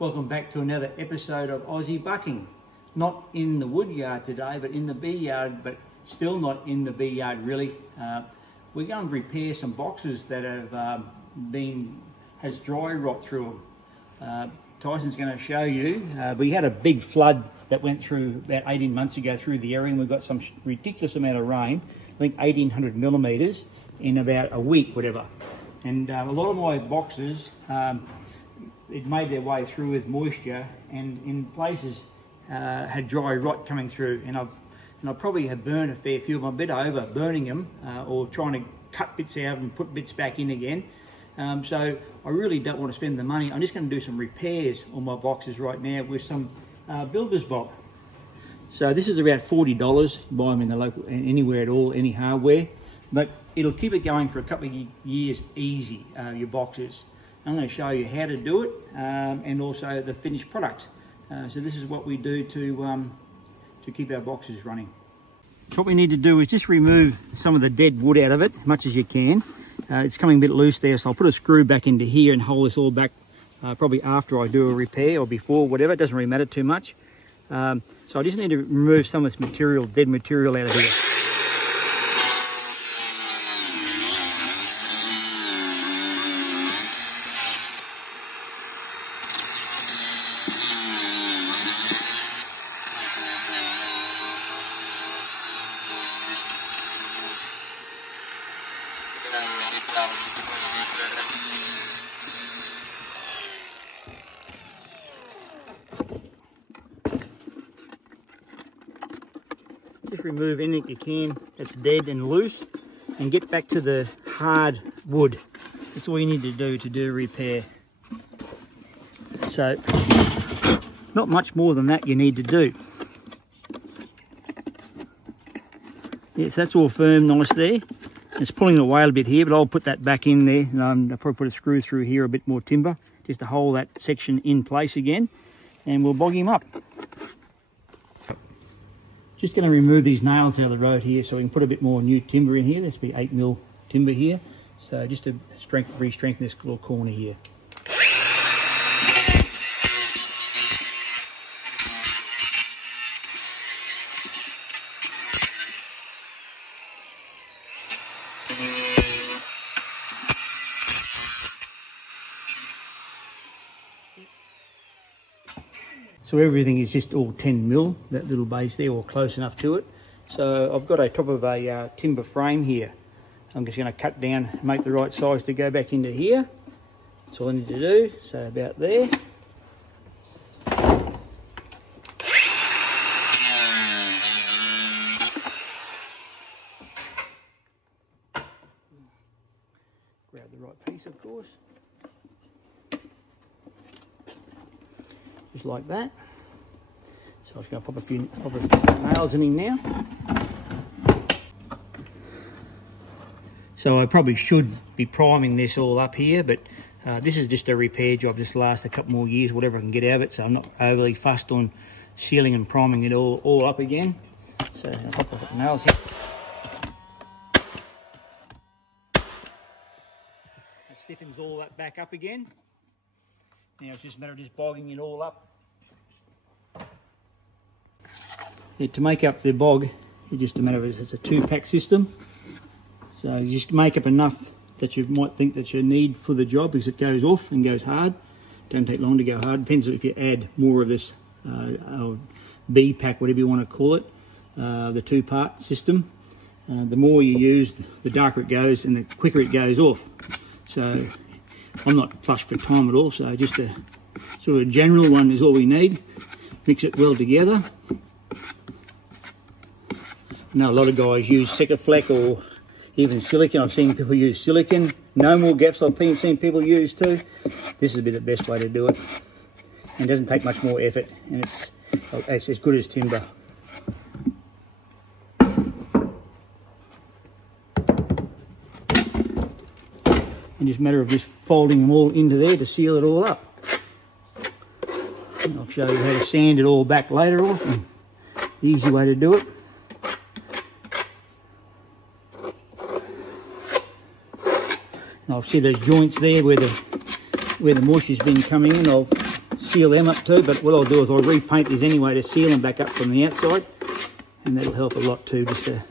Welcome back to another episode of Aussie Bucking. Not in the wood yard today, but in the bee yard, but still not in the bee yard really. We're going to repair some boxes that have has dry rot through them. Tyson's going to show you. We had a big flood that went through about 18 months ago through the area, and we got some ridiculous amount of rain. I think 1,800 millimetres in about a week, whatever. And a lot of my boxes, it made their way through with moisture, and in places had dry rot coming through, and I probably have burned a fair few of them. I'm a bit over burning them or trying to cut bits out and put bits back in again. So I really don't want to spend the money. I'm just going to do some repairs on my boxes right now with some builder's bulk. So this is about $40. You buy them in the local, anywhere at all, any hardware, but it'll keep it going for a couple of years easy, your boxes. I'm going to show you how to do it and also the finished product. So this is what we do to keep our boxes running. What we need to do is just remove some of the dead wood out of it as much as you can. It's coming a bit loose there, so I'll put a screw back into here and hold this all back probably after I do a repair or before, whatever. It doesn't really matter too much. So I just need to remove some of this material, dead material out of here. Just remove anything you can that's dead and loose and get back to the hard wood. That's all you need to do repair. So not much more than that you need to do. Yes, that's all firm, nice there. It's pulling away a bit here, but I'll put that back in there. I'll probably put a screw through here, a bit more timber, just to hold that section in place again, and we'll bog him up. Just going to remove these nails out of the road here so we can put a bit more new timber in here. There's be 8mm timber here, so just to re-strengthen this little corner here. So everything is just all 10mm, that little base there, or close enough to it. So I've got a top of a timber frame here. I'm just going to cut down, make the right size to go back into here. That's all I need to do. So about there. Grab the right piece, of course. Just like that. So I'm just going to pop a few nails in him now. So I probably should be priming this all up here, but this is just a repair job, just last a couple more years, whatever I can get out of it. So I'm not overly fussed on sealing and priming it all up again. So I'll pop the nails here. That stiffens all that back up again. Now it's just a matter of just bogging it all up. Yeah, to make up the bog, it's just a matter of it's a 2-pack system. So you just make up enough that you might think that you need for the job, because it goes off and goes hard. Don't take long to go hard. Depends if you add more of this bee pack, whatever you want to call it, the 2-part system. The more you use, the darker it goes and the quicker it goes off. So I'm not flushed for time at all, so just a sort of a general one is all we need. Mix it well together. I know a lot of guys use Secaflex or even silicon. I've seen people use silicon. No more gaps I've seen people use too. This would be the best way to do it. And it doesn't take much more effort, and it's as good as timber. And just a matter of just folding them all into there to seal it all up. And I'll show you how to sand it all back later on. And the easy way to do it. And I'll see those joints there where the moisture's been coming in. I'll seal them up too, but what I'll do is I'll repaint these anyway to seal them back up from the outside, and that'll help a lot too, just to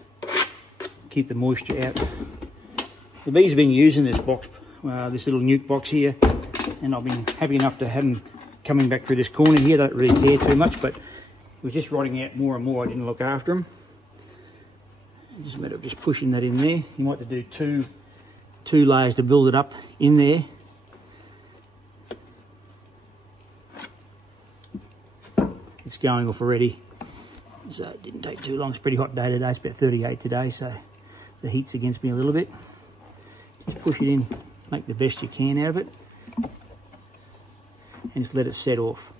keep the moisture out. The bees have been using this box, this little nuke box here, and I've been happy enough to have them coming back through this corner here. Don't really care too much, but it was just rotting out more and more. I didn't look after them. It's just a matter of just pushing that in there. You might have to do two layers to build it up in there. It's going off already, so it didn't take too long. It's a pretty hot day today. It's about 38 today, so the heat's against me a little bit. Just push it in, make the best you can out of it, and just let it set off.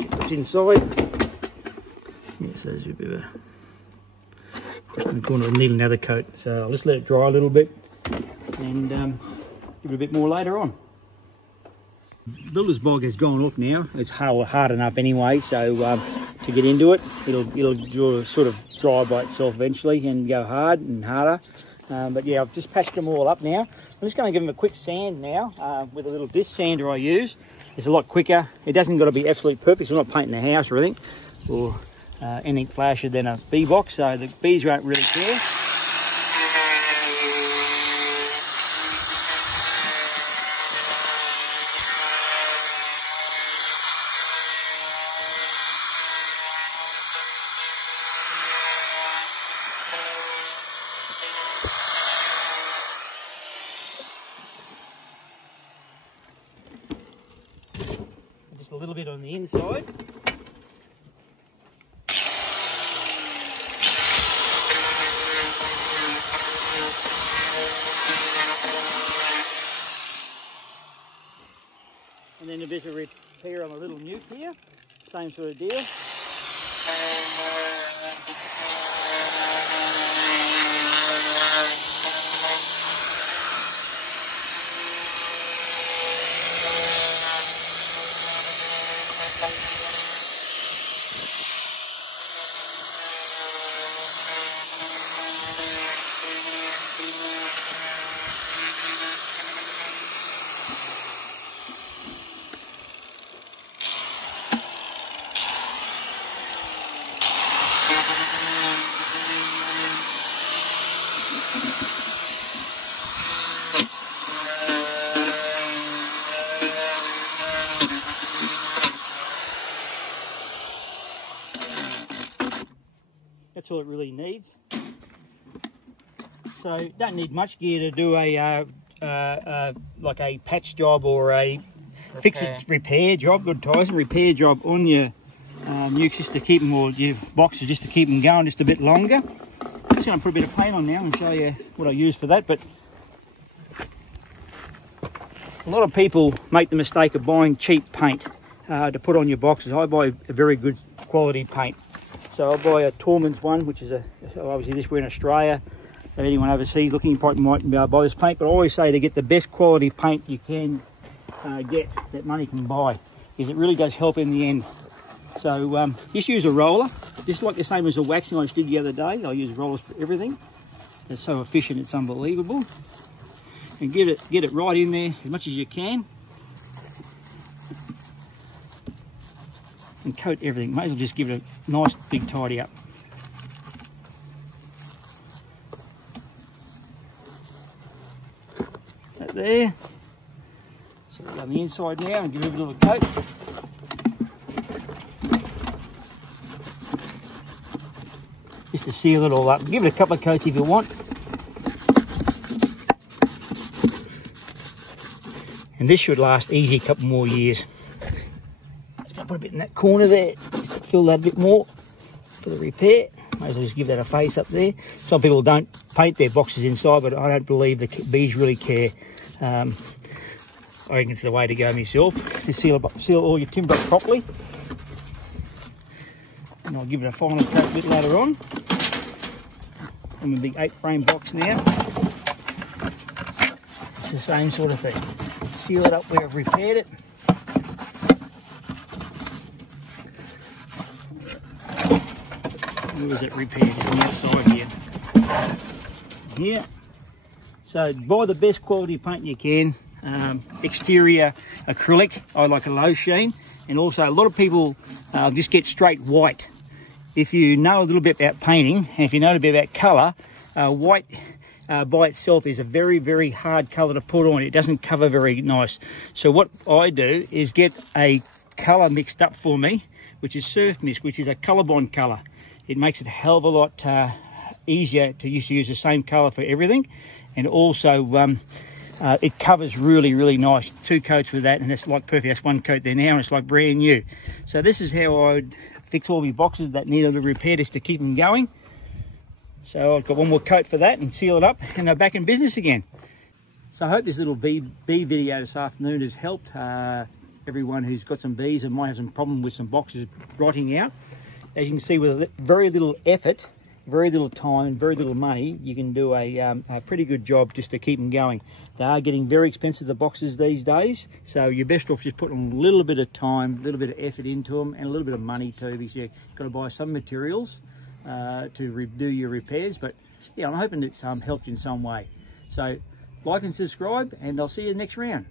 Check what's inside. Yeah, so there's a bit of a push in the corner. I need another coat, so I'll just let it dry a little bit and give it a bit more later on. Builder's bog has gone off now. It's hard enough anyway, so to get into it, it'll sort of dry by itself eventually and go hard and harder. But yeah, I've just patched them all up now. I'm just going to give them a quick sand now with a little disc sander I use. It's a lot quicker. It doesn't got to be absolutely perfect, so I'm not painting the house or anything, or anything flashier than a bee box, so the bees won't really care. Just a little bit on the inside. And then a bit of repair on the little nuke here. Same sort of deal. That's all it really needs. So don't need much gear to do a like a patch job or a repair job. Good Tyson, repair job on your nukes, just to keep them, or your boxes, just to keep them going just a bit longer. I'm just going to put a bit of paint on now and show you what I use for that. But a lot of people make the mistake of buying cheap paint to put on your boxes. I buy a very good quality paint. So I buy a Tormans one, which is obviously this, we're in Australia. If anyone overseas looking, you probably might be able to buy this paint. But I always say to get the best quality paint you can get, that money can buy, because it really does help in the end. So just use a roller, just like the same as the waxing I just did the other day. I use rollers for everything. They're so efficient, it's unbelievable. And get it right in there as much as you can. And coat everything. May as well just give it a nice big tidy up. That there. So go on the inside now and give it a little coat. Just to seal it all up. Give it a couple of coats if you want. And this should last easy a couple more years. Put a bit in that corner there, just to fill that a bit more for the repair. Might as well just give that a face up there. Some people don't paint their boxes inside, but I don't believe the bees really care. I reckon it's the way to go myself, to seal all your timber up properly. And I'll give it a final coat a bit later on. I'm a big 8-frame box now. It's the same sort of thing. Seal it up where I've repaired it. Where was it repaired? Just on the outside here. Here. So buy the best quality paint you can. exterior acrylic. I like a low sheen, and also a lot of people just get straight white. If you know a little bit about painting, and if you know a bit about colour, white by itself is a very, very hard colour to put on. It doesn't cover very nice. So what I do is get a colour mixed up for me, which is Surf Mist, which is a colour bond colour. It makes it a hell of a lot easier to use the same colour for everything, and also it covers really, really nice. 2 coats with that, and it's like perfect. That's 1 coat there now, and it's like brand new. So this is how I would fix all my boxes that need a little repair just to keep them going. So I've got 1 more coat for that and seal it up, and they're back in business again. So I hope this little bee video this afternoon has helped everyone who's got some bees and might have some problem with some boxes rotting out. As you can see, with very little effort, very little time, very little money, you can do a pretty good job just to keep them going. They are getting very expensive, the boxes these days, so you're best off just putting a little bit of time, a little bit of effort into them, and a little bit of money too, because you've got to buy some materials to do your repairs. But yeah, I'm hoping it's helped you in some way. So like and subscribe, and I'll see you next round.